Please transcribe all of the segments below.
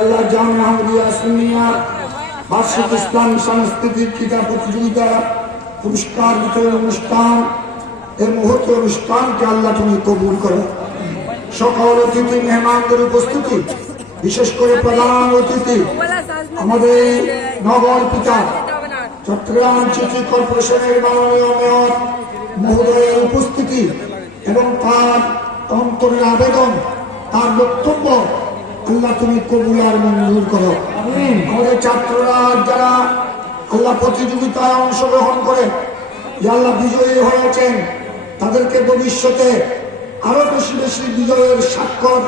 আল্লাহ জামিয়া আহমদিয়া সুন্নিয়া বার্ষিক ইসলামী সাংস্কৃতিক ক্রীড়া প্রতিযোগিতা পুরস্কার বিতরণ অনুষ্ঠান এই মুহূর্তে অনুষ্ঠানকে আল্লাহ তুমি কবুল করো। সকল অতিথি মেহমানদের উপস্থিতি, বিশেষ করে প্রধান অতিথি আমাদের নগর পিতা চট্টগ্রাম সিটি কর্পোরেশনের মাননীয় মেয়র মহোদয়ের উপস্থিতি এবং তার অন্তরের আবেদন, তার বক্তব্য আল্লাহ তুমি কবুল আর মঞ্জুর করো। আমাদের ছাত্ররা যারা আল্লাহ প্রতিযোগিতায় অংশগ্রহণ করে আল্লাহ বিজয়ী হয়েছেন, তাদেরকে ভবিষ্যতে আরো বেশি বেশি বিজয়ের স্বাক্ষর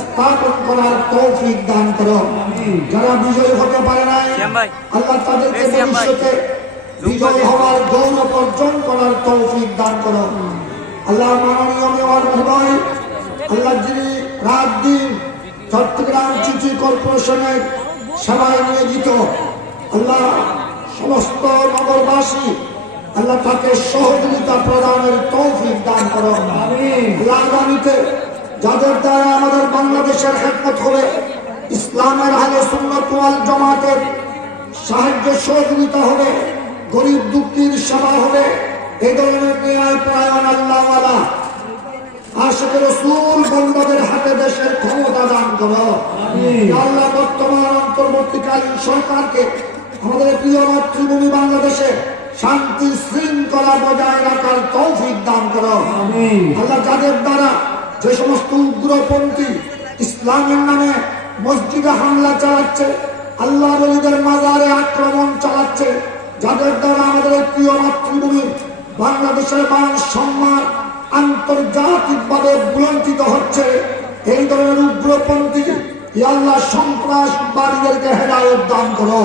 স্থাপন করার তৌফিক দান করো। যারা বিজয়ী হতে পারে নাই আল্লাহ তাদেরকে ভবিষ্যতে বিজয় হওয়ার গৌরব অর্জন করার তৌফিক দান করো। আল্লাহ মাননীয় মেয়র মহোদয়, আল্লাহ যিনি রাত দিন চট্টগ্রাম সিটি কর্পোরেশনের সেবায় নিয়োজিত, আল্লাহ সমস্ত নগরবাসী আল্লাহ তাকে সহযোগিতা প্রদানের তৌফিক দান করো। আগামীতে যাদের দ্বারা আমাদের বাংলাদেশের খেদমত হবে, ইসলামের আহলে সুন্নাত ওয়াল জামাতের সাহায্য সহযোগিতা হবে, গরিব দুঃখীর সেবা হবে, এই ধরনের ন্যায় পরায়ণ আল্লাহওয়ালা আশিক রাসূল বান্দাদের হাতে দেশের ক্ষমতা দান করো। আল্লাহ বর্তমান অন্তর্বর্তীকালীন সরকারকে আমাদের প্রিয় মাতৃভূমি বাংলাদেশে শান্তি শৃঙ্খলা বজায় রাখার তৌফিক দান করো। আল্লাহ যাদের দ্বারা যে সমস্ত উগ্রপন্থী ইসলামের নামে মসজিদে হামলা চালাচ্ছে, আল্লাহ ওলিদের মাজারে আক্রমণ চালাচ্ছে, যাদের দ্বারা আমাদের প্রিয় মাতৃভূমি বাংলাদেশের মান সম্মান আন্তর্জাতিকভাবে বুলন্দিত হচ্ছে, এই ধরনের উগ্রপন্থী আল্লাহ সন্ত্রাসবাদীদেরকে হেদায়েত দান করো।